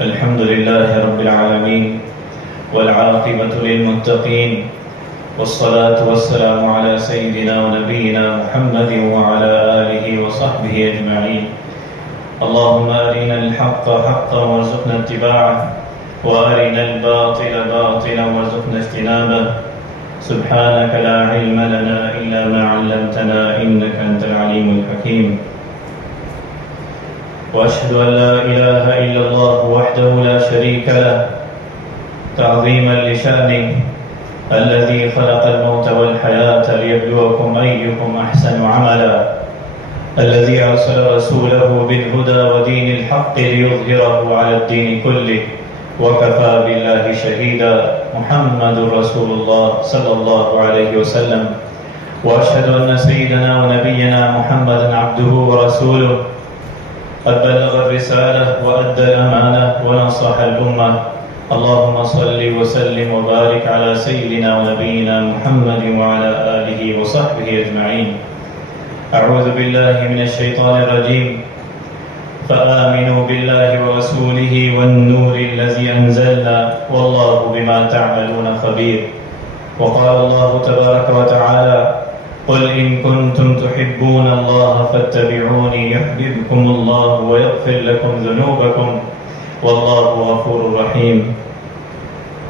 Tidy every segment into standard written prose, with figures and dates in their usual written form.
الحمد لله رب العالمين والعاقبة للمتقين والصلاة والسلام على سيدنا ونبينا محمد وعلى آله وصحبه أجمعين. اللهم أرنا الحق حقا وارزقنا اتباعه وأرنا الباطل باطلا وارزقنا اجتنابه. سبحانك لا علم لنا إلا ما علمتنا إنك أنت العليم الحكيم. وأشهد أن لا إله إلا الله وحده لا شريك له تعظيما لشأنه الذي خلق الموت والحياة ليبلوكم أيكم أحسن عملا الذي أرسل رسوله بالهدى ودين الحق ليظهره على الدين كله وكفى بالله شهيدا. محمد رسول الله صلى الله عليه وسلم. وأشهد أن سيدنا ونبينا محمدا عبده ورسوله قد بلغ الرسالة وأدى الأمانة ونصح الأمة. اللهم صل وسلم وبارك على سيدنا ونبينا محمد وعلى آله وصحبه أجمعين. أعوذ بالله من الشيطان الرجيم. فآمنوا بالله ورسوله والنور الذي أنزلنا والله بما تعملون خبير. وقال الله تبارك وتعالى قل إن كنتم تحبون الله فاتبعوني يحببكم الله ويغفر لكم ذنوبكم والله غفور رحيم.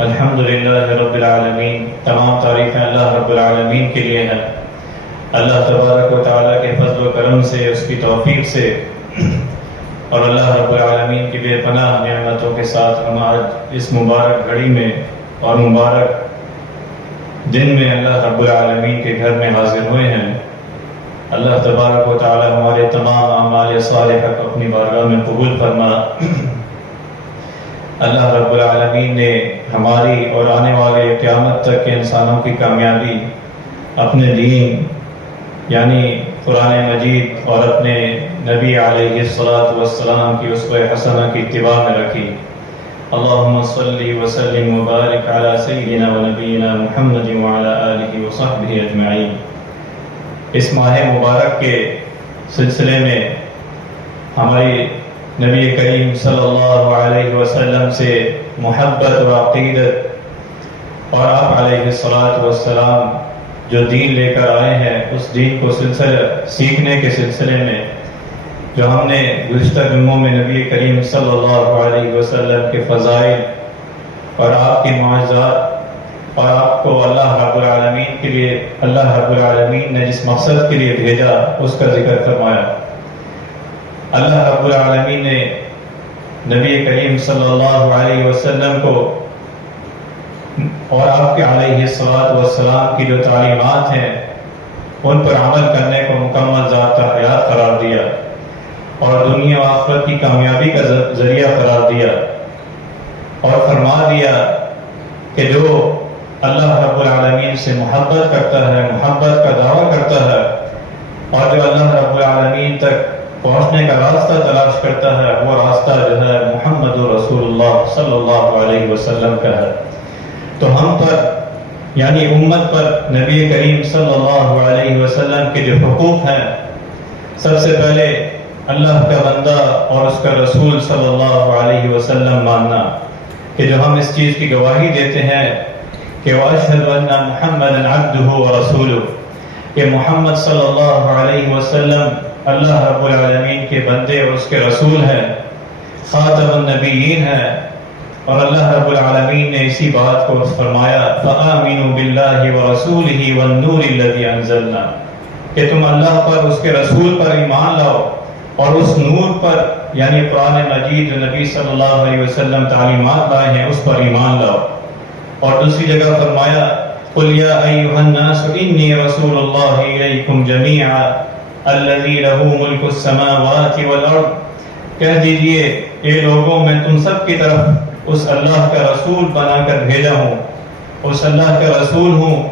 الحمد للہ رب العالمین. تمام تعریفیں اللہ رب العالمین کے لیے ہیں. اللہ تبارک و تعالیٰ کے فضل و کرم سے، اس کی توفیق سے اور اللہ رب العالمین کی بے پناہ نعمتوں کے ساتھ ہم آج اس مبارک گھڑی میں اور مبارک دن میں اللہ رب العالمین کے گھر میں حاضر ہوئے ہیں. اللہ تبارک و تعالیٰ ہمارے تمام اعمال صالحہ کو اپنی بارگاہ میں قبول فرما. اللہ رب العالمین نے ہماری اور آنے والے قیامت تک کے انسانوں کی کامیابی اپنے دین یعنی قرآن مجید اور اپنے نبی علیہ الصلاۃ والسلام کی اسوہ حسنہ کی اتباع میں رکھی. اللہم صلی وسلم وبارک علی سیدنا ونبینا محمد وعلی آلہ وصحبہ اجمعین. اس ماہ مبارک کے سلسلے میں ہماری نبی کریم صلی اللہ علیہ وسلم سے محبت و عقیدت اور آپ علیہ الصلاۃ والسلام جو دین لے کر آئے ہیں اس دین کو سیکھنے کے سلسلے میں جو ہم نے گزشتہ جمعوں میں نبی کریم صلی اللہ علیہ وسلم کے فضائل اور آپ کی معجزات اور آپ کو اللہ رب العالمین کے لیے اللہ رب العالمین نے جس مقصد کے لیے بھیجا اس کا ذکر فرمایا. اللہ رب العالمین نے نبی کریم صلی اللہ علیہ وسلم کو اور آپ کے علیہ الصلاۃ والسلام کی جو تعلیمات ہیں ان پر عمل کرنے کو مکمل ضابطہ حیات قرار دیا اور دنیا و آخرت کی کامیابی کا ذریعہ قرار دیا اور فرما دیا کہ جو اللہ رب العالمین سے محبت کرتا ہے، محبت کا دعویٰ کرتا ہے اور جو اللہ رب العالمین تک پہنچنے کا راستہ تلاش کرتا ہے وہ راستہ جو ہے محمد رسول اللہ صلی اللہ علیہ وسلم کا ہے. تو ہم پر یعنی امت پر نبی کریم صلی اللہ علیہ وسلم کے جو حقوق ہیں، سب سے پہلے اللہ کا بندہ اور اس کا رسول صلی اللہ علیہ وسلم ماننا کہ جو ہم اس چیز کی گواہی دیتے ہیں کہ وَأَشْهَدُ أَنَّ مُحَمَّدًا عَبْدُهُ وَرَسُولُهُ کہ محمد صلی اللہ علیہ وسلم اللہ رب العالمین کے بندے اور اس کے رسول ہیں، خاتم النبیین ہیں. اور اللہ رب العالمین نے اسی بات کو فرمایا فآمنوا باللہ ورسولہ والنور الذی انزلنا کہ تم اللہ پر، اس کے رسول پر ایمان لاؤ اور اس نور پر یعنی قرآن مجید جو نبی صلی اللہ علیہ وسلم تعلیمات لائے ہیں اس پر ایمان لاؤ. اور دوسری جگہ فرمایا قل یا ایھا الناس انی رسول اللہ الیکم جمیعا الذی لہ ملک السماوات والارض کہہ دیجئے اے لوگوں میں تم سب کی طرف اس اللہ کا رسول بنا کر بھیجا ہوں، اس اللہ کا رسول ہوں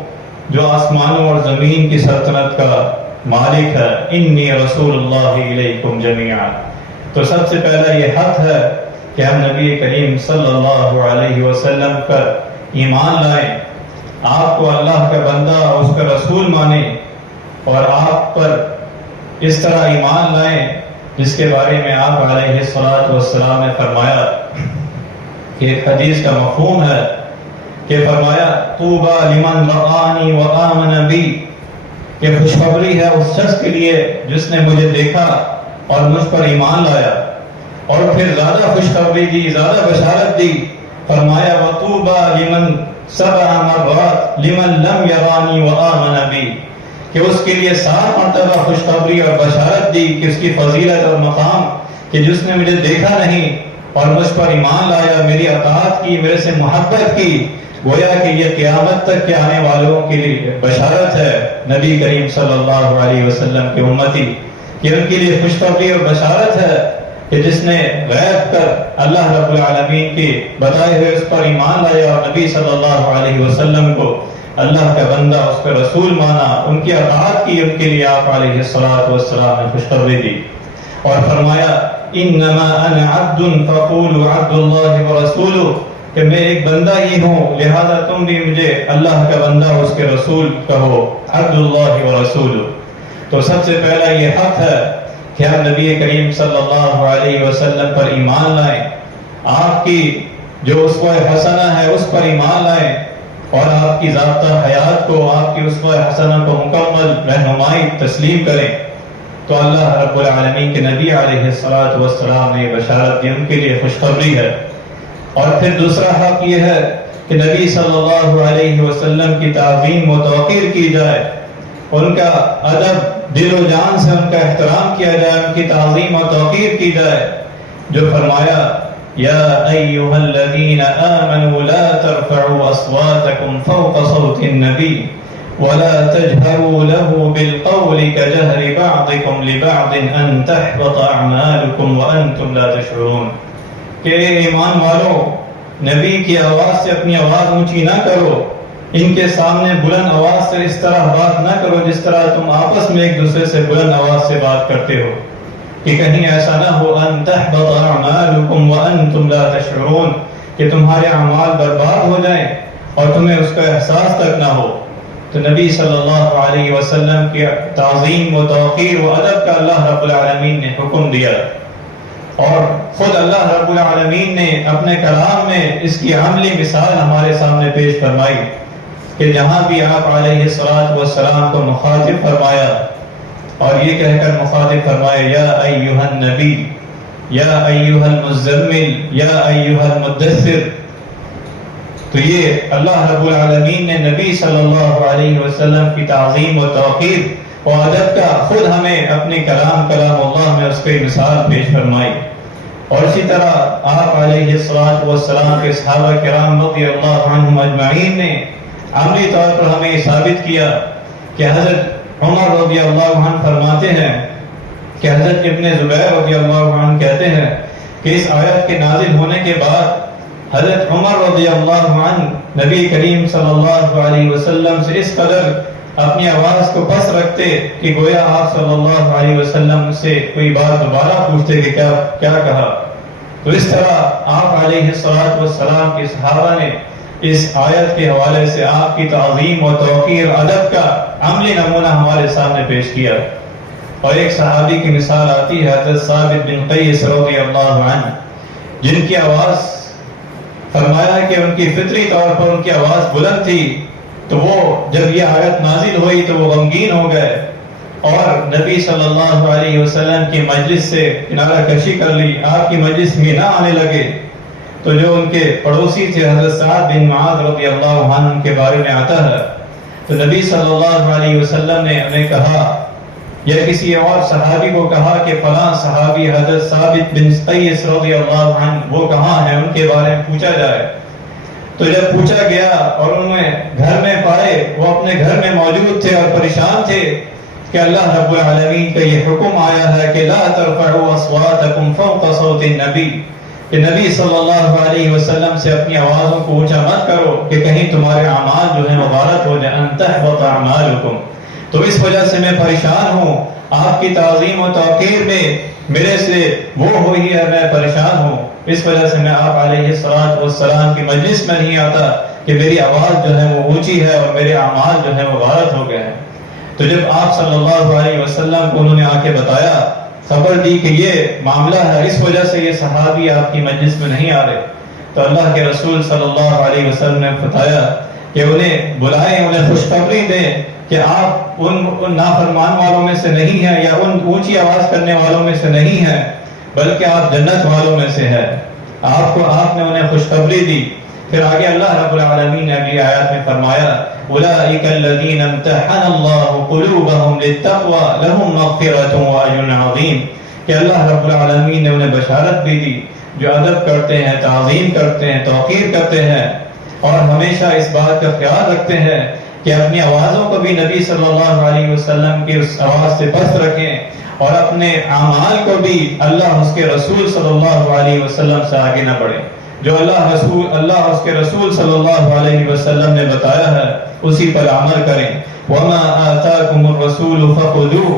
جو آسمانوں اور زمین کی سلطنت کا مالک ہے. انی رسول اللہ الیکم جمیعا. تو سب سے پہلا یہ حق ہے کہ ہم نبی کریم صلی اللہ علیہ وسلم پر ایمان لائیں، آپ کو اللہ کا بندہ اور اس کا رسول مانیں اور آپ پر اس طرح ایمان لائیں جس کے بارے میں آپ علیہ الصلاۃ والسلام نے فرمایا کہ ایک حدیث کا مفہوم ہے کہ فرمایا طوبى لمن رآنی وآمن بی، کہ خوشخبری ہے اس شخص کے لیے جس نے مجھے دیکھا اور مجھ پر ایمان لایا، اور پھر زیادہ خوشخبری دی، زیادہ بشارت دی، فرمایا وطوبى لمن 7 مرات لمن لم يرانی وآمن بی، کہ اس کے لیے 7 مرتبہ خوشخبری اور بشارت دی کہ اس کی فضیلت اور مقام، کہ جس نے مجھے دیکھا نہیں اور مجھ پر ایمان لایا، میری اطاعت کی، میرے سے محبت کی، گویا کہ یہ قیامت تک کے آنے والوں کے لیے بشارت ہے نبی کریم صلی اللہ علیہ وسلم کی امتی، کہ ان کے لیے خوشخبری اور بشارت ہے کہ جس نے غیب پر اللہ رب العالمین کی بتائے ہوئے اس پر ایمان لایا اور نبی صلی اللہ علیہ وسلم کو اللہ کا بندہ، اس کا رسول مانا، ان کی اطاعت کی، ان کے لیے آپ علیہ الصلوۃ نے خوشخبری دی اور فرمایا انما انا عبد فقولوا عبد اللہ ورسولہ، کہ میں ایک بندہ ہی ہوں، لہذا تم بھی مجھے اللہ کا بندہ، اس کے رسول کہو، عبد اللہ ورسولہ۔ تو سب سے پہلا یہ حق ہے کہ ہم نبی کریم صلی اللہ علیہ وسلم پر ایمان لائیں، آپ کی جو اسوہ حسنہ ہے اس پر ایمان لائیں، اور آپ کی ضابطہ حیات کو، آپ کی اسوہ حسنہ کو مکمل رہنمائی تسلیم کریں۔ تو اللہ رب العالمین کے نبی علیہ السلام نے بشارت دی، ان کے لیے خوشخبری ہے۔ اور پھر دوسرا حق یہ ہے کہ نبی صلی اللہ علیہ وسلم کی تعظیم و توقیر کی جائے، ان کا ادب دل و جان سے ان کا احترام کیا جائے، ان کی تعظیم و توقیر کی جائے، جو فرمایا یا ایھا الذین آمنوا لا ترفعوا اصواتکم فوق صوت النبی ولا تجهروا له بالقول كجهر بعضكم لبعض ان تحبط اعمالكم وانتم لا تشعرون، کہ ایمان والو نبی کی آواز سے اپنی آواز اونچی نہ کرو، ان کے سامنے بلند آواز سے اس طرح بات نہ کرو جس طرح تم آپس میں ایک دوسرے سے بلند آواز سے بات کرتے ہو، کہ کہیں ایسا نہ ہو ان تحبط اعمالکم وانتم لا تشعرون، کہ تمہارے اعمال برباد ہو جائیں اور تمہیں اس کا احساس تک نہ ہو۔ تو نبی صلی اللہ علیہ وسلم کی تعظیم و توقیر و ادب کا اللہ رب العالمین نے حکم دیا، اور خود اللہ رب العالمین نے اپنے کلام میں اس کی عملی مثال ہمارے سامنے پیش فرمائی، کہ جہاں بھی آپ علیہ السلام کو مخاطب فرمایا اور یہ کہہ کر مخاطب فرمایا یا ایھا النبی، یا ایھا المزمل، یا ایھا المدثر، تو یہ اللہ رب العالمین نے نبی صلی اللہ علیہ وسلم کی تعظیم و توقیر و ادب کا خود ہمیں اپنے کلام اللہ میں اس کی مثال پیش فرمائی۔ اور اسی طرح آپ علیہ السلام کے صحابہ کرام رضی اللہ عنہم اجمعین نے عملی طور پر ہمیں یہ ثابت کیا کہ حضرت عمر رضی اللہ عنہ فرماتے ہیں کہ حضرت ابن زبیر رضی اللہ عنہ کہتے ہیں کہ اس آیت کے نازل ہونے کے بعد حضرت عمر رضی اللہ عنہ نبی کریم صلی اللہ علیہ وسلم سے اس قدر اپنی آواز کو پس رکھتے کہ گویا آپ صلی اللہ علیہ وسلم سے کوئی بات دوبارہ پوچھتے کہ کیا کہا۔ تو اس طرح آپ علیہ السلام کے صحابہ نے اس آیت کے حوالے سے آپ کی تعظیم و توقیر ادب کا عملی نمونہ ہمارے سامنے پیش کیا۔ اور ایک صحابی کی مثال آتی ہے حضرت ثابت بن قیس رضی اللہ عنہ، جن کی آواز فرمایا کہ ان کی فطری طور پر ان کی آواز بلند تھی، تو وہ جب یہ آیت نازل ہوئی تو وہ غمگین ہو گئے اور نبی صلی اللہ علیہ وسلم کی مجلس سے کنارہ کشی کر لی، آپ کی مجلس میں نہ آنے لگے۔ تو جو ان کے پڑوسی تھے حضرت سعد بن معاذ رضی اللہ عنہ کے بارے میں آتا ہے، تو نبی صلی اللہ علیہ وسلم نے انہیں کہا یا کسی اور صحابی کو کہا کہ فلاں صحابی حضرت ثابت بن قیس رضی اللہ عنہ وہ کہاں ہیں، ان کے بارے میں پوچھا جائے۔ تو جب پوچھا گیا اور انہیں گھر میں پائے، وہ اپنے گھر میں موجود تھے اور پریشان تھے کہ اللہ رب العالمین کا یہ حکم آیا ہے کہ لا ترفعوا اصواتکم فوق صوت النبی، کہ نبی صلی اللہ علیہ وسلم سے اپنی آوازوں کو اونچا مت کرو کہ کہیں تمہارے اعمال جو ہیں وہ غلط ہو جائیں، ان تحبط اعمالکم۔ تو اس وجہ سے میں پریشان ہوں، آپ کی تعظیم و توقیر میں میرے سے وہ ہوئی ہے، میں پریشان ہوں، اس وجہ سے میں آپ علیہ السلام کی مجلس میں نہیں آتا کہ میری آواز جو ہے وہ اونچی ہے اور میرے اعمال جو ہیں وہ غلط ہو گئے ہیں۔ تو جب آپ صلی اللہ علیہ وسلم کو انہوں نے آ کے بتایا، خبر دی کہ یہ معاملہ ہے، اس وجہ سے یہ صحابی آپ کی مجلس میں نہیں آ رہے، تو اللہ کے رسول صلی اللہ علیہ وسلم نے بتایا کہ انہیں بلائیں، انہیں خوشخبری دیں کہ آپ ان نافرمان والوں میں سے نہیں ہیں یا ان اونچی آواز کرنے والوں میں سے نہیں ہیں، بلکہ آپ جنت والوں میں سے ہیں۔ آپ نے انہیں خوشخبری دی۔ پھر آگے اللہ رب العالمین نے اگلی آیات میں فرمایا اولئک الذین امتحن اللہ قلوبہم للتقوی لہم مغفرۃ واجر عظیم، کہ اللہ رب العالمین نے انہیں بشارت بھی دی جو ادب کرتے ہیں، تعظیم کرتے ہیں، توقیر کرتے ہیں اور ہمیشہ اس بات کا خیال رکھتے ہیں کہ اپنی آوازوں کو بھی نبی صلی اللہ علیہ وسلم کی اس آواز سے پست رکھیں اور اپنے اعمال کو بھی اللہ اس کے رسول صلی اللہ علیہ وسلم سے آگے نہ بڑھیں۔ جو اللہ اس کے رسول صلی اللہ علیہ وسلم نے بتایا ہے اسی پر عمل کریں۔ وَمَا آتَاكُمُ الرَّسُولُ فَخُذُوهُ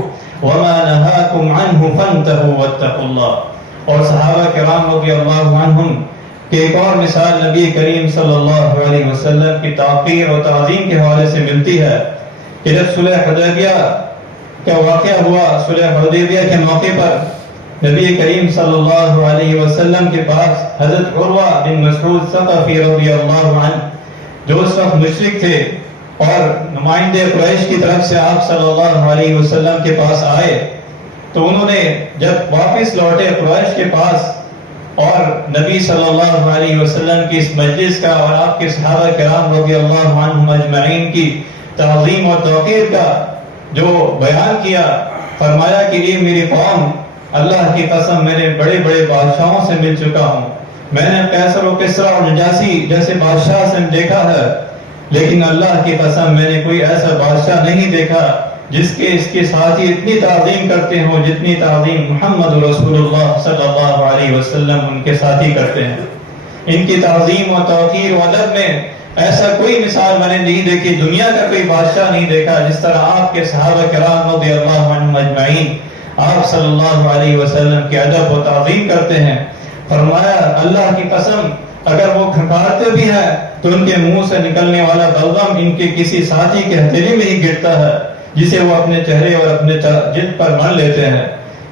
وَمَا نَهَاكُمْ عَنْهُ فَانْتَهُوا وَاتَّقُوا اللَّهَ۔ اور صحابہ کرام رضی اللہ عنہم کہ ایک اور مثال نبی کریم صلی اللہ علیہ وسلم کی توقیر اور تعظیم کے حوالے سے ملتی ہے کہ جب صلح حدیبیہ کا واقعہ ہوا، صلح حدیبیہ کے موقع پر نبی کریم صلی اللہ علیہ وسلم کے پاس حضرت عروہ بن مسعود ثقفی رضی اللہ عنہ جو اس وقت مشرک تھے اور نمائندے قریش کی طرف سے آپ صلی اللہ علیہ وسلم کے پاس آئے، تو انہوں نے جب واپس لوٹے قریش کے پاس اور نبی صلی اللہ علیہ وسلم کی اس مجلس کا اور آپ کے صحابہ کرام رضی اللہ عنہم اجمعین کی تعظیم اور توقیر کا جو بیان کیا، فرمایا کہ یہ میری قوم، اللہ کی قسم میں نے بڑے بڑے بادشاہوں سے مل چکا ہوں، میں نے قیصر و کسریٰ اور نجاشی جیسے بادشاہ سے دیکھا ہے، لیکن اللہ کی قسم میں نے کوئی ایسا بادشاہ نہیں دیکھا جس کے اس کے ساتھی اتنی تعظیم کرتے ہوں جتنی تعظیم محمد رسول اللہ صلی اللہ علیہ وسلم ان کے ساتھی کرتے ہیں۔ ان کی تعظیم و توقیر و ادب میں ایسا کوئی مثال میں نے نہیں دیکھی، دنیا کا کوئی بادشاہ نہیں دیکھا جس طرح آپ کے صحابہ کرام رضی اللہ عنہم اجمعین آپ صلی اللہ علیہ وسلم کے ادب و تعظیم کرتے ہیں۔ فرمایا اللہ کی قسم اگر وہ کھنکارتے بھی ہیں تو ان کے منہ سے نکلنے والا بلغم ان کے کسی ساتھی کے ہتھیلی میں ہی گرتا ہے جسے وہ اپنے چہرے اور اپنے جلد پر مل لیتے ہیں۔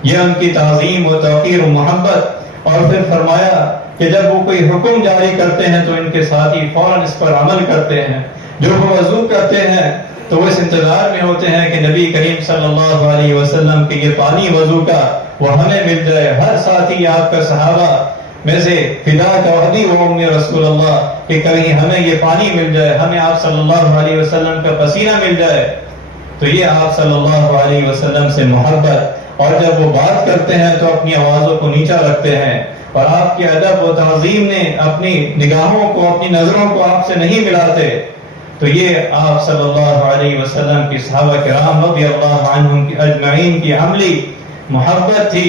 یہ ان کی تعظیم و توقیر و محبت۔ اور پھر فرمایا کہ جب وہ کوئی حکم جاری کرتے ہیں تو ان کے ساتھی فوراً اس پر عمل کرتے ہیں۔ جو وہ وضو کرتے ہیں تو وہ اس انتظار میں ہوتے ہیں کہ نبی کریم صلی اللہ علیہ وسلم کے یہ پانی وضو کا وہ ہمیں مل جائے۔ ہر ساتھی آپ کا صحابہ میں سے فدا کا وحدی و ام رسول اللہ کہ کہیں ہمیں یہ پانی مل جائے، ہمیں آپ صلی اللہ علیہ وسلم کا پسینہ مل جائے۔ تو یہ آپ صلی اللہ علیہ وسلم سے محبت، اور جب وہ بات کرتے ہیں تو اپنی آوازوں کو نیچا رکھتے ہیں، اور آپ کے ادب و تعظیم نے اپنی نگاہوں کو، اپنی نظروں کو آپ سے نہیں ملاتے۔ تو یہ آپ صلی اللہ علیہ وسلم کی صحابہ کرام رضی اللہ عنہم کی اجمعین کی عملی محبت تھی،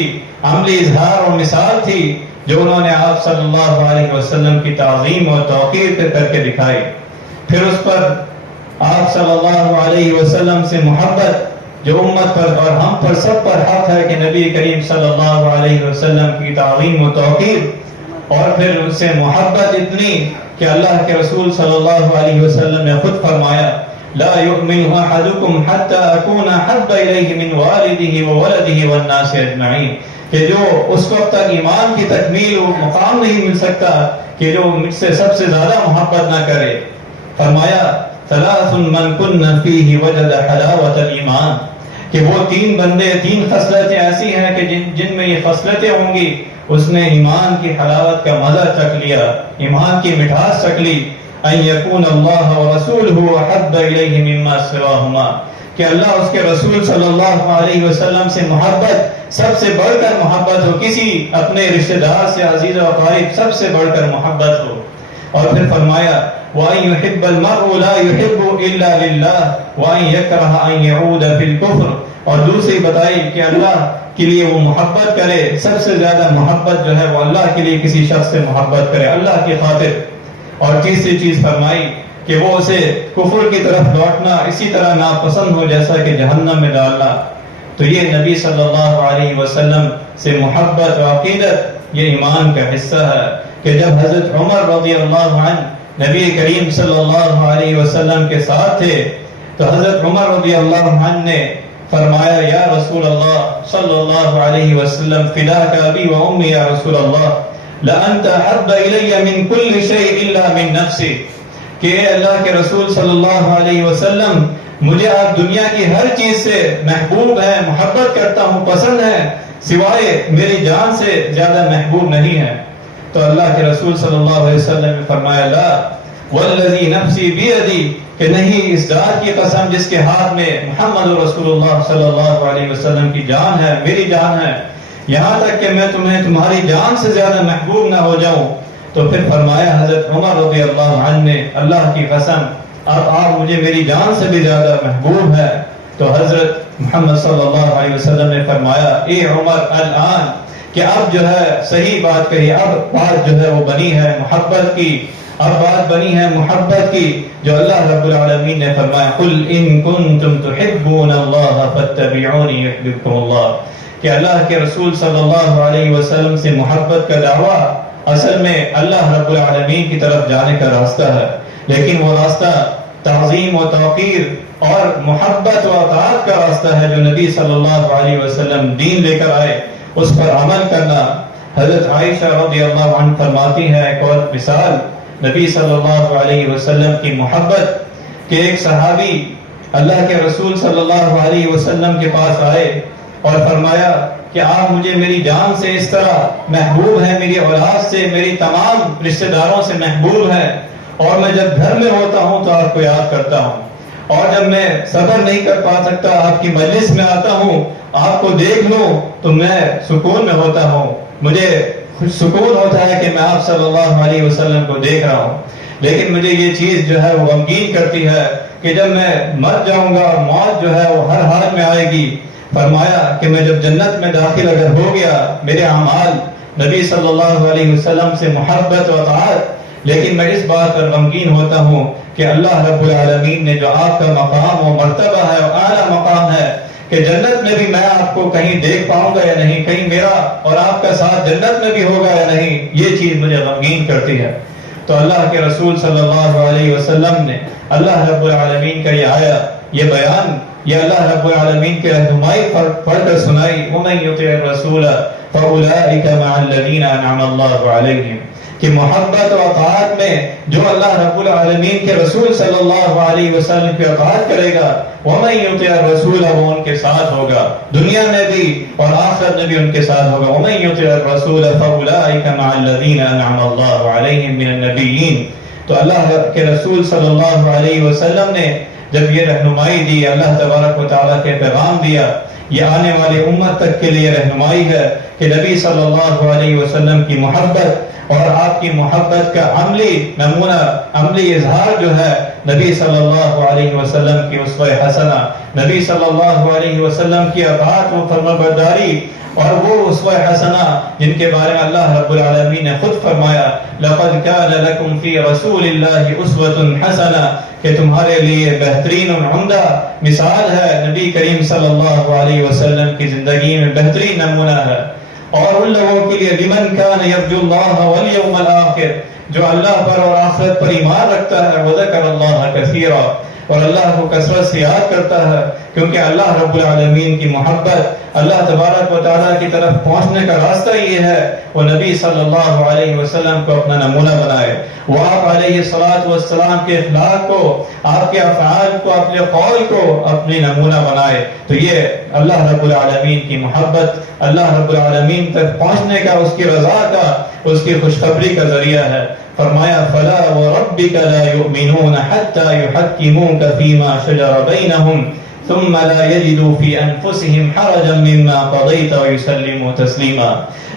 عملی اظہار اور مثال تھی جو انہوں نے آپ صلی اللہ علیہ وسلم کی تعظیم اور توقیر کر کے دکھائی۔ پھر اس پر آپ صلی اللہ علیہ وسلم سے محبت جو امت پر اور ہم پر سب پر حق ہے کہ نبی کریم صلی اللہ علیہ وسلم کی تعظیم و توقیر، اور پھر ان سے محبت اتنی کہ اللہ کے رسول صلی اللہ علیہ وسلم نے خود فرمایا لا يؤمن احدكم حتى اكون احب اليه من والده وولده والناس اجمعین، کہ جو اس وقت تک ایمان کی تکمیل و مقام نہیں مل سکتا کہ جو مجھ سے سب سے زیادہ محبت نہ کرے۔ فرمایا ثلاث من كن فيه وجد حلاوة الایمان، کہ وہ تین بندے، تین خصلتیں ایسی ہیں کہ جن میں یہ خصلتیں ہوں گی اس نے ایمان کی حلاوت کا مزہ چکھ لیا، ایمان کی مٹھاس چکھ لی۔ ان یکون اللہ ورسولہ احب الیہ مما سواہما، کہ اللہ اس کے رسول صلی اللہ علیہ وسلم سے محبت سب سے بڑھ کر محبت ہو، کسی اپنے رشتہ دار سے، عزیز و اقارب سب سے بڑھ کر محبت ہو۔ اور پھر فرمایا وَأَن يُحِبَّ الْمَرْءُ لَا يُحِبُّ إِلَّا لِلَّهِ وَأَن يَكْرَهَ أَن يَعُودَ فِي الْكُفْرِ، اور دوسری بتائی کہ اللہ کے لیے وہ محبت کرے، سب سے زیادہ محبت جو ہے وہ اللہ کے لیے کسی شخص سے محبت کرے اللہ کی خاطر۔ اور تیسری چیز فرمائی کہ وہ اسے کفر کی طرف لوٹنا اسی طرح ناپسند ہو جیسا کہ جہنم میں ڈالنا۔ تو یہ نبی صلی اللہ علیہ وسلم سے محبت و عقیدت یہ ایمان کا حصہ ہے کہ جب حضرت عمر رضی اللہ عنہ نبی کریم صلی اللہ علیہ وسلم کے ساتھ تھے تو حضرت عمر رضی اللہ عنہ نے فرمایا یا رسول اللہ صلی اللہ علیہ وسلم فداک ابی و امی یا رسول اللہ، لأنت أحب إلي من كل شيء إلا من نفسي، کہ اے اللہ کے رسول صلی اللہ علیہ وسلم مجھے آپ دنیا کی ہر چیز سے محبوب ہے، محبت کرتا ہوں، پسند ہے، سوائے میری جان سے زیادہ محبوب نہیں ہے۔ تو اللہ کے رسول صلی اللہ علیہ وسلم نے فرمایا لا والذی نفسی بیدی، کہ نہیں، اس ذات کی قسم جس کے ہاتھ میں محمد رسول اللہ صلی اللہ علیہ وسلم کی جان ہے، میری جان ہے، یہاں تک کہ میں تمہیں تمہاری جان سے زیادہ محبوب نہ ہو جاؤں۔ تو پھر فرمایا حضرت عمر رضی اللہ عنہ نے اللہ کی قسم اب آپ مجھے میری جان سے بھی زیادہ محبوب ہے۔ تو حضرت محمد صلی اللہ علیہ وسلم نے فرمایا اے عمر الان، کہ اب جو ہے صحیح بات کہی، اب بات جو ہے وہ بنی ہے محبت کی، اب بات بنی ہے محبت کی، جو اللہ رب العالمین نے فرمایا قل ان کنتم تحبون اللہ فاتبعونی یحببکم اللہ، کہ اللہ کے رسول صلی اللہ علیہ وسلم سے محبت کا دعویٰ اصل میں اللہ رب العالمین کی طرف جانے کا راستہ ہے، لیکن وہ راستہ تعظیم و توقیر اور محبت و اطاعت کا راستہ ہے جو نبی صلی اللہ علیہ وسلم دین لے کر آئے، اس پر عمل کرنا۔ حضرت عائشہ رضی اللہ عنہ فرماتی ہے ایک اور مثال نبی صلی اللہ علیہ وسلم کی محبت، کہ ایک صحابی اللہ کے رسول صلی اللہ علیہ وسلم کے پاس آئے اور فرمایا کہ آپ مجھے میری جان سے اس طرح محبوب ہیں، میری اولاد سے، میری تمام رشتہ داروں سے محبوب ہیں، اور میں جب گھر میں ہوتا ہوں تو آپ کو یاد کرتا ہوں، اور جب میں صبر نہیں کر پا سکتا آپ کی مجلس میں آتا ہوں، آپ کو دیکھ لوں تو میں سکون میں ہوتا ہوں، مجھے سکون ہوتا ہے کہ میں آپ صلی اللہ علیہ وسلم کو دیکھ رہا ہوں، لیکن مجھے یہ چیز جو ہے وہ غمگین کرتی ہے کہ جب میں مر جاؤں گا، موت جو ہے وہ ہر حال میں آئے گی۔ فرمایا کہ میں جب جنت میں داخل اگر ہو گیا، میرے اعمال نبی صلی اللہ علیہ وسلم سے محبت و اطاعت، لیکن میں اس بات پر غمگین ہوتا ہوں کہ اللہ رب العالمین نے جو آپ کا مقام و مرتبہ ہے اور اعلیٰ مقام ہے، کہ جنت میں بھی میں آپ کو کہیں دیکھ پاؤں گا یا نہیں، کہیں میرا اور آپ کا ساتھ جنت میں بھی ہوگا یا نہیں، یہ چیز مجھے غمگین کرتی ہے۔ تو اللہ کے رسول صلی اللہ علیہ وسلم نے اللہ رب العالمین کا یہ آیا، یہ بیان، یہ اللہ رب العالمین کے رہنمائی پڑھ کر سنائی وَمَن يُطِعِ الرَّسُولَ فَأُولَٰئِكَ مَعَ الَّذِينَ أَنْعَمَ اللَّهُ عَلَيْهِمْ، کہ محبت و اطاعت میں جو اللہ رب العالمین کے رسول صلی اللہ علیہ وسلم کی اطاعت کرے گا، وَمَن يُطِعِ الرَّسُولَ، وہ ان کے ساتھ ہوگا، دنیا میں بھی اور آخرت میں بھی ان کے ساتھ ہوگا۔ وَمَن يُطِعِ الرَّسُولَ فَأُولَٰئِكَ مَعَ الَّذِينَ أَنْعَمَ اللَّهُ عَلَيْهِمْ مِنَ النَّبِيِّينَ۔ تو اللہ کے رسول صلی اللہ علیہ وسلم نے جب یہ رہنمائی دی، اللہ تبارک و تعالیٰ کے پیغام دیا، یہ آنے والی امت تک کے لیے رہنمائی ہے کہ نبی صلی اللہ علیہ وسلم کی محبت اور آپ کی محبت کا عملی نمونہ، عملی اظہار جو ہے نبی صلی اللہ علیہ وسلم کی اسوہ حسنہ، نبی صلی اللہ علیہ وسلم کی اطاعت و فرمانبرداری، اور وہ اسوہ حسنہ جن کے بارے میں اللہ رب العالمین نے خود فرمایا لَقَدْ كَانَ لَكُمْ فِي رَسُولِ اللَّهِ أُسْوَةٌ حَسَنَةٌ، کہ تمہارے لیے بہترین اور عمدہ مثال ہے، نبی کریم صلی اللہ علیہ وسلم کی زندگی میں بہترین نمونہ ہے، اور ان لوگوں کے لیے لِمَنْ كَانَ يَرْجُو اللَّهَ وَالْيَوْمَ الْآخِرَ، جو اللہ پر اور آخرت پر ایمان رکھتا ہے، وَذَكَرَ اللَّهَ كَثِيرًا، اور اللہ کو کثرت سے یاد کرتا ہے، کیونکہ اللہ رب العالمین کی محبت، اللہ تبارک و تعالیٰ کی طرف پہنچنے کا راستہ یہ ہے وہ نبی صلی اللہ علیہ وسلم کو اپنا نمونہ بنائے، وہ آپ علیہ الصلوۃ والسلام کے اخلاق کو، آپ کے افعال کو، اپنے قول کو اپنی نمونہ بنائے۔ تو یہ اللہ رب العالمین کی محبت، اللہ رب العالمین تک پہنچنے کا، اس کی رضا کا، اس کی خوشخبری کا ذریعہ ہے۔ فرمایا فَلَا وَرَبِّكَ لَا يُؤْمِنُونَ حَتَّى يُحَكِّمُوكَ فِي مَا شَجَرَ بَيْنَهُمْ ثُمَّ لَا يَجِدُوا فِي أَنفُسِهِمْ حَرَجًا مِّمَّا قَضَيْتَ وَيُسَلِّمُوا تَسْلِيمًا،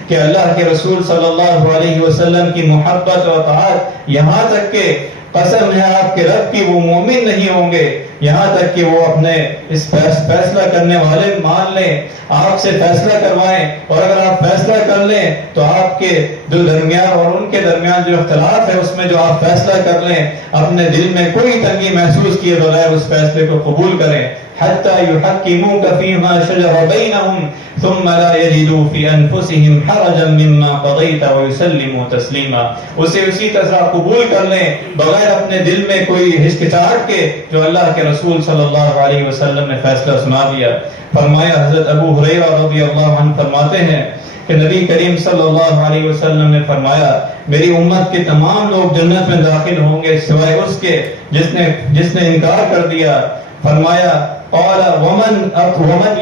کہ اللہ کے رسول صلی اللہ علیہ وسلم کی محبت و اطاعت، یہاں تک کہ قسم ہے آپ کے رب کی وہ مومن نہیں ہوں گے یہاں تک کہ وہ اپنے اس فیصلہ کرنے والے مان لیں، آپ سے فیصلہ کروائیں، اور اگر آپ فیصلہ کر لیں تو آپ کے جو درمیان اور ان کے درمیان جو اختلاف ہے اس میں جو آپ فیصلہ کر لیں، اپنے دل میں کوئی تنگی محسوس کیے بغیر اس فیصلے کو قبول کریں۔ حتى يحكموك فيما شجر بينهم ثم لا يجدوا في أنفسهم حرجا مما قضيت ويسلموا تسليما، اسے اسی طرح قبول کر لیں بغیر اپنے دل میں کوئی ہچکچاہٹ کے جو اللہ کے رسول صلی اللہ علیہ وسلم نے فیصلہ سنا دیا۔ فرمایا حضرت ابو ہریرہ رضی اللہ عنہ فرماتے ہیں کہ نبی کریم صلی اللہ علیہ وسلم نے فرمایا میری امت کے تمام لوگ جنت میں داخل ہوں گے سوائے اس کے جس نے انکار کر دیا. فرمایا قال ومن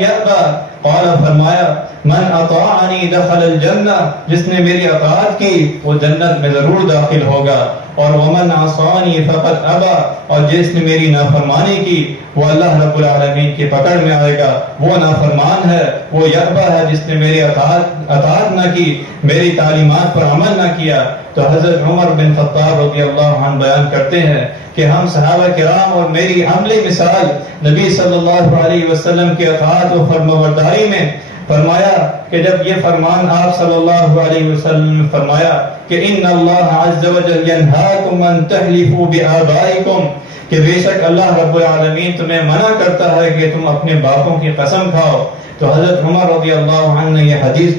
یأبى، قال فرمایا من اطاعنی دخل الجنہ، جس نے میری اطاعت کی وہ جنت میں ضرور داخل ہوگا. اور ومن عصانی فقد ابى، اور جس نے میری نافرمانی کی وہ اللہ رب العالمین کی پکڑ میں آئے گا، وہ نافرمان ہے، وہ یأبى ہے جس نے میری اطاعت نہ کی، میری تعلیمات پر عمل نہ کیا. تو حضرت عمر بن خطاب رضی اللہ عنہ بیان کرتے ہیں کہ ہم صحابہ کرام اور میری عملی مثال نبی صلی اللہ علیہ وسلم کی اطاعت و فرمانبرداری میں. فرمایا کہ جب یہ فرمان آپ صلی اللہ علیہ وسلم نے فرمایا کہ ان اللہ عز وجل ینہاکم ان تحلفوا بآبائکم، کہ بے شک اللہ رب العالمین تمہیں منع کرتا ہے کہ تم اپنے باپوں کی قسم کھاؤ. تو حضرت عمر رضی اللہ عنہ نے یہ حدیث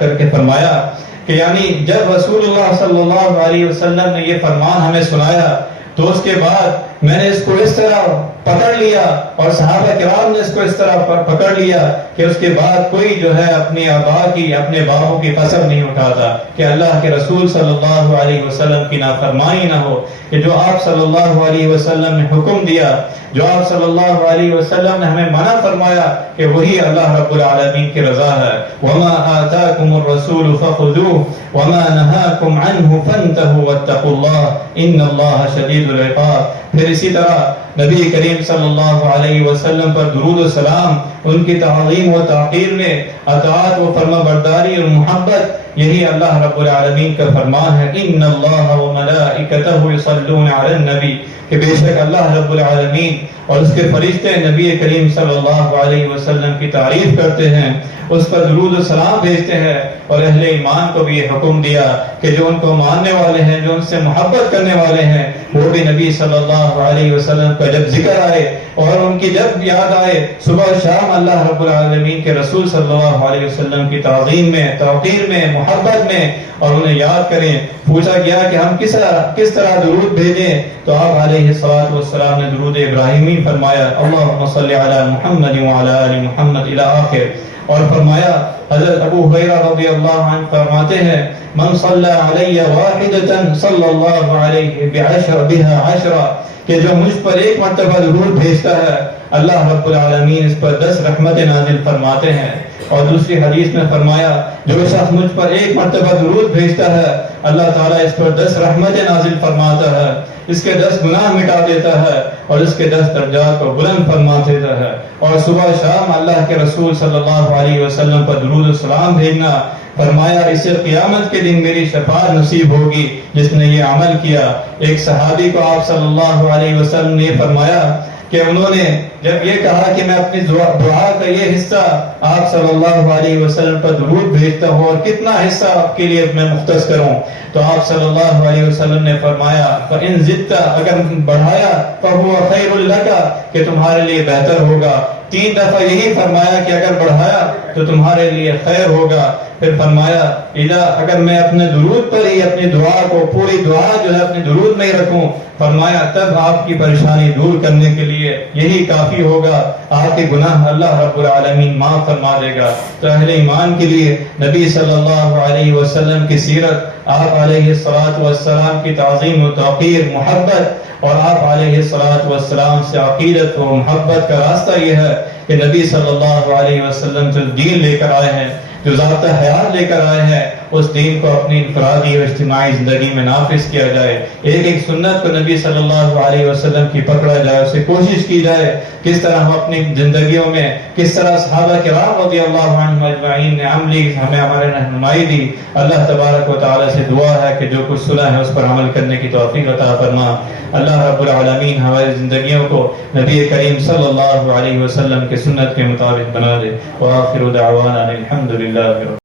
کر کے فرمایا کہ یعنی جب رسول اللہ صلی اللہ علیہ وسلم نے یہ فرمان ہمیں سنایا تو اس کے بعد میں نے اس کو اس طرح پکڑ لیا اور صحابہ کرام نے اس کو اس طرح پکڑ لیا کہ اس کے بعد کوئی جو ہے اپنی آبا کی اپنے باپوں کی قسم نہیں اٹھاتا کہ اللہ کے رسول صلی اللہ علیہ وسلم کی نافرمانی نہ ہو. کہ جو آپ صلی اللہ علیہ وسلم نے حکم دیا، جو آپ صلی اللہ علیہ وسلم نے ہمیں منع فرمایا کہ وہی اللہ رب العالمین کی رضا ہے. وما آتاکم الرسول فخذوه وما نهاکم عنه فانتهوا واتقوا اللہ ان اللہ شدید العقاب. پھر اسی طرح نبی کریم صلی اللہ علیہ وسلم پر درود و سلام، ان کی تعظیم و تعقیر میں اطاعت و فرما برداری اور محبت، یہی اللہ رب العالمین کا فرمان ہے ان اللہ وملائکتہ یصلون علی النبی، کہ بے شک اللہ رب العالمین اور اس کے فرشتے نبی کریم صلی اللہ علیہ وسلم کی تعریف کرتے ہیں، اس پر درود و سلام بھیجتے ہیں. اور اہل ایمان کو بھی یہ حکم دیا کہ جو ان کو ماننے والے ہیں، جو ان سے محبت کرنے والے ہیں، وہ بھی نبی صلی اللہ علیہ وسلم کا جب ذکر آئے اور ان کی جب یاد آئے صبح و شام اللہ رب العالمین کے رسول صلی اللہ علیہ وسلم کی تعظیم میں، توقیر میں، محبت میں، اور انہیں یاد کریں. پوچھا گیا کہ ہم کس طرح درود بھیجیں، تو آپ علیہ الصلوۃ والسلام نے درود ابراہیمی فرمایا اللہم صلی علی محمد وعلی آل محمد الی آخر. اور فرمایا حضرت ابو ہریرہ رضی اللہ عنہ فرماتے ہیں من صلی علی واحدۃ صلی اللہ علیہ بها عشرہ، کہ جو مجھ پر ایک مرتبہ درود بھیجتا ہے اللہ رب العالمین اس پر 10 رحمت نازل فرماتے ہیں. اور دوسری حدیث میں فرمایا جو شخص مجھ پر ایک مرتبہ درود بھیجتا ہے اللہ تعالیٰ اس پر 10 رحمت نازل فرماتا ہے، اس کے 10 گناہ مٹا دیتا ہے اور اس کے 10 درجات کو بلند فرما دیتا ہے. اور صبح شام اللہ کے رسول صلی اللہ علیہ وسلم پر درود و سلام بھیجنا، فرمایا اسے قیامت کے دن میری شفاعت نصیب ہوگی جس نے یہ عمل کیا. ایک صحابی کو آپ صلی اللہ علیہ وسلم نے فرمایا کہ انہوں نے جب یہ کہا کہ میں اپنی دعا کا یہ حصہ آپ صلی اللہ علیہ وسلم پر درود بھیجتا ہوں اور کتنا حصہ آپ کے لیے میں مختص کروں، تو آپ صلی اللہ علیہ وسلم نے فرمایا فَإِن زِدْتَ، اگر بڑھایا فَهُوَ خَيْرٌ لَكَ، کہ تمہارے لیے بہتر ہوگا. 3 دفعہ یہی فرمایا کہ اگر بڑھایا تو تمہارے لیے خیر ہوگا. پھر فرمایا اگر میں اپنے درود پر ہی اپنی دعا کو، پوری دعا جو ہے اپنے درود میں ہی رکھوں، فرمایا تب آپ کی پریشانی دور کرنے کے لیے یہی کافی ہوگا، آپ کے گناہ اللہ رب العالمین معاف فرما دے گا. تو اہل ایمان کے لیے نبی صلی اللہ علیہ وسلم کی سیرت، آپ علیہ الصلوۃ والسلام کی تعظیم و توقیر، محبت، اور آپ علیہ الصلوۃ والسلام سے عقیدت و محبت کا راستہ یہ ہے کہ نبی صلی اللہ علیہ وسلم جو دین لے کر آئے ہیں، جو ذات حیات لے کر آئے ہیں، اس دین کو اپنی انفرادی اور اجتماعی زندگی میں نافذ کیا جائے. ایک سنت کو نبی صلی اللہ علیہ وسلم کی پکڑا جائے، اسے کوشش کی جائے کس طرح ہم اپنی زندگیوں میں، کس طرح صحابہ کرام رضی اللہ عنہم اجمعین نے عملی ہمیں ہمارے رہنمائی دی. اللہ تبارک و تعالی سے دعا ہے کہ جو کچھ سنا ہے اس پر عمل کرنے کی توفیق عطا فرما. اللہ رب العالمین ہماری زندگیوں کو نبی کریم صلی اللہ علیہ وسلم کے سنت کے مطابق بنا دے. وآخر دعوانا الحمدللہ.